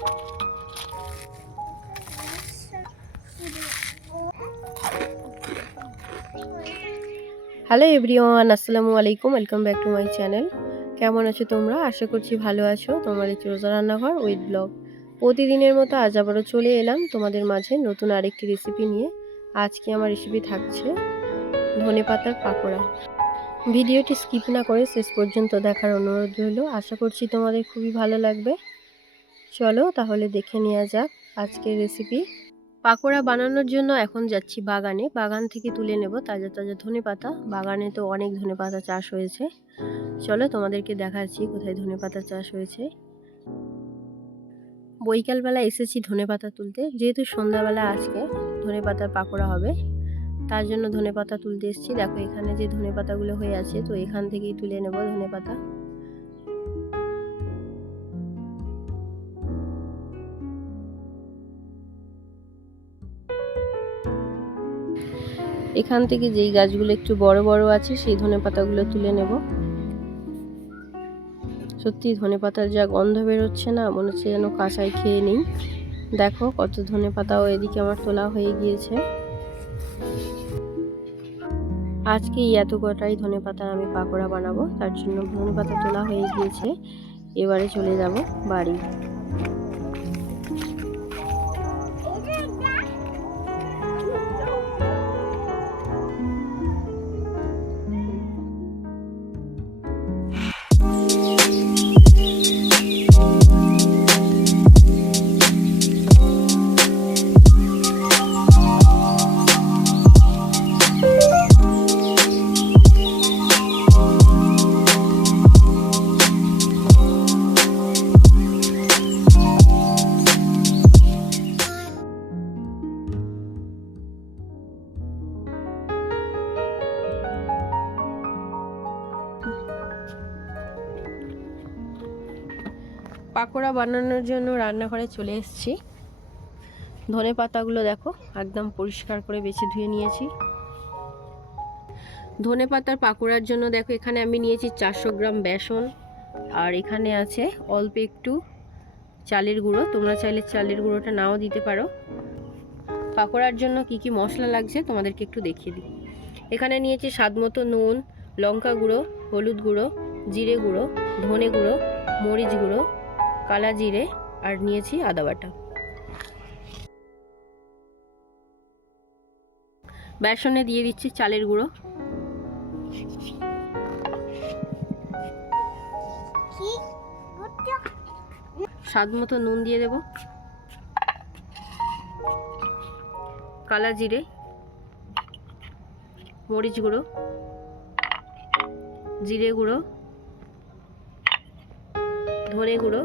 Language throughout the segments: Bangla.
হ্যালো এভরিওয়ান, আসসালামু আলাইকুম। Welcome back to my channel. কেমন আছো তোমরা? আশা করছি ভালো আছো। তোমাদের রোজা রান্নাঘর উইথ ব্লগ প্রতিদিনের মতো আজ আবারও চলে এলাম তোমাদের মাঝে নতুন আরেকটি রেসিপি নিয়ে। আজকে আমার রেসিপি থাকছে ধনেপাতার পাকোড়া। ভিডিওটি স্কিপ না করে শেষ পর্যন্ত দেখার অনুরোধ রইল। আশা করছি তোমাদের খুবই ভালো লাগবে। চলো তাহলে দেখে নেওয়া যাক আজকের রেসিপি। পাকোড়া বানানোর জন্য এখন যাচ্ছি বাগানে। বাগান থেকে তুলে নেব তাজা তাজা ধনেপাতা। বাগানে তো অনেক ধনেপাতা চাষ হয়েছে। চলো তোমাদেরকে দেখাচ্ছি কোথায় ধনেপাতা চাষ হয়েছে। বৈকালবেলা এসেছি ধনেপাতা তুলতে, যেহেতু সন্ধ্যাবেলা আজকে ধনেপাতার পাকোড়া হবে, তার জন্য ধনেপাতা তুলতে এসেছি। দেখো এখানে যে ধনেপাতাগুলো হয়ে আছে, তো এখান থেকেই তুলে নেব ধনেপাতা। এখান থেকে যেই গাছগুলো একটু বড় বড় আছে সেই ধনেপাতাগুলো তুলে নেব। সত্যি ধনেপাতার যা গন্ধ বেরোচ্ছে না, মনে হচ্ছে যেন কাঁচাই খেয়ে নিই। দেখো কত ধনেপাতাও এদিকে আমার তোলা হয়ে গিয়েছে। আজকে এত কটাই ধনেপাতার আমি পাকোড়া বানাবো, তার জন্য ধনেপাতা তোলা হয়ে গিয়েছে। এবারে চলে যাব বাড়ি। পাকোড়া বানানোর জন্য রান্নাঘরে চলে এসেছি। ধনে পাতাগুলো দেখো একদম পরিষ্কার করে বেছে ধুয়ে নিয়েছি। ধনে পাতার পাকোড়ার জন্য দেখো এখানে আমি নিয়েছি 400 গ্রাম বেসন, আর এখানে আছে অল্প একটু চালের গুঁড়ো। তোমরা চাইলে চালের গুঁড়োটা নাও দিতে পারো। পাকোড়ার জন্য কি কি মশলা লাগছে তোমাদেরকে একটু দেখিয়ে দিই। এখানে নিয়েছি স্বাদ মতো নুন, লঙ্কা গুঁড়ো, হলুদ গুঁড়ো, জিরে গুঁড়ো, ধনে গুঁড়ো, মরিচ গুঁড়ো, কালা জিরে, আর নিয়েছি আদা বাটা। বেসনে দিয়ে দিচ্ছি চালের গুঁড়ো, স্বাদ মতো নুন দিয়ে দেব, কালা জিরে, মরিচ গুঁড়ো, জিরে গুঁড়ো, ধনে গুঁড়ো,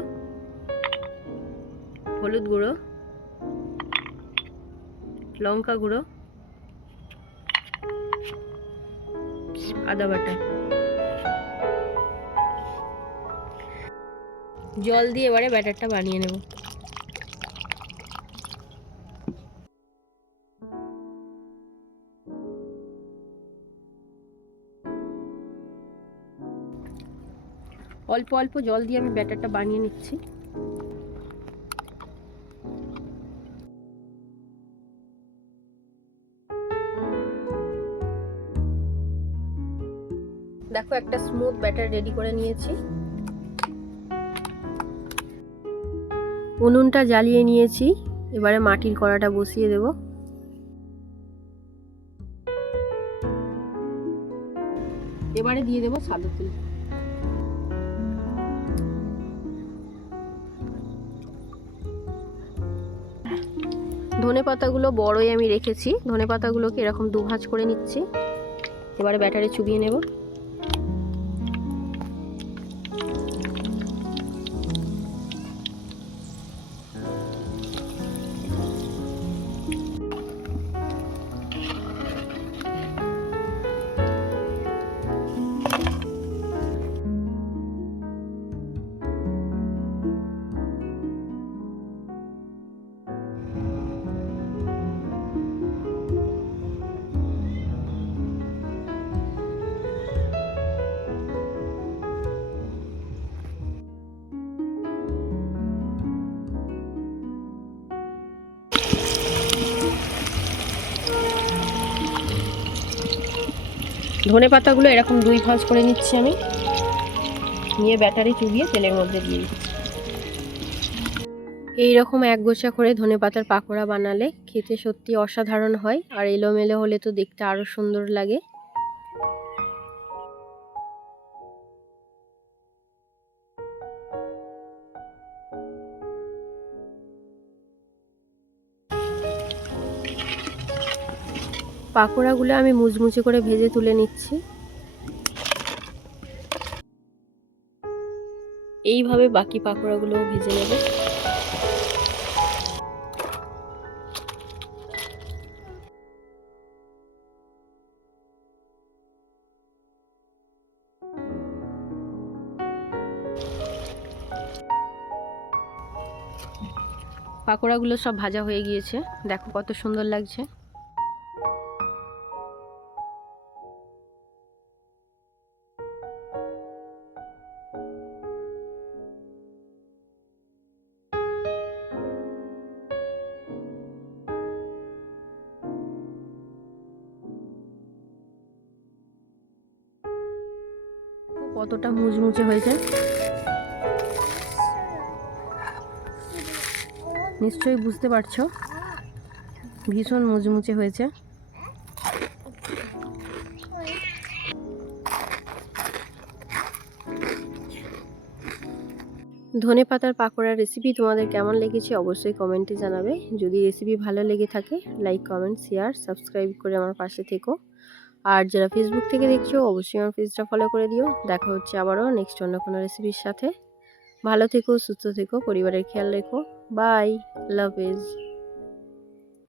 হলুদ গুঁড়ো, লঙ্কা গুঁড়ো, আদা বাটা। জল দিয়ে এবারে ব্যাটারটা বানিয়ে নেব। অল্প অল্প জল দিয়ে আমি ব্যাটারটা বানিয়ে নিচ্ছি। দেখো একটা স্মুথ ব্যাটার রেডি করে নিয়েছি। উনুনটা জ্বালিয়ে নিয়েছি, এবারে মাটির কড়াটা বসিয়ে দেব। এবারে দিয়ে দেব সাদা তেল। ধনে পাতাগুলো বড়ই আমি রেখেছি, ধনে পাতাগুলোকে এরকম দুভাঁজ করে নিচ্ছি। এবারে ব্যাটারে চুবিয়ে নেব। ধনে পাতাগুলো এরকম 2 ভাঁজ করে নিচ্ছি আমি, নিয়ে ব্যাটারি চুবিয়ে তেলের মধ্যে দিয়ে দিচ্ছি। এইরকম একগোছা করে ধনেপাতার পাকোড়া বানালে খেতে সত্যি অসাধারণ হয়, আর এলোমেলো হলে তো দেখতে আরো সুন্দর লাগে। পাকোড়াগুলো আমি মুচমুচে করে ভেজে তুলে নিচ্ছি। এইভাবে বাকি পাকোড়াগুলোও ভেজে নেব। পাকোড়াগুলো সব ভাজা হয়ে গিয়েছে, দেখো কত সুন্দর লাগছে। কতটা মুচমুচে হয়েছে, নিশ্চয়ই বুঝতে পারছো, ভীষণ মুচমুচে হয়েছে। ধনেপাতার পাকোড়ার রেসিপি তোমাদের কেমন লেগেছে অবশ্যই কমেন্টে জানাবে। যদি রেসিপি ভালো লেগে থাকে লাইক, কমেন্ট, শেয়ার, সাবস্ক্রাইব করে আমার পাশে থেকো। আর যারা ফেসবুক থেকে দেখছো অবশ্যই আমার পেজটা ফলো করে দিও। দেখা হচ্ছে আবারও নেক্সট অন্য কোনো রেসিপির সাথে। ভালো থেকো, সুস্থ থেকো, পরিবারের খেয়াল রেখো। বাই, আল্লাহ হাফেজ।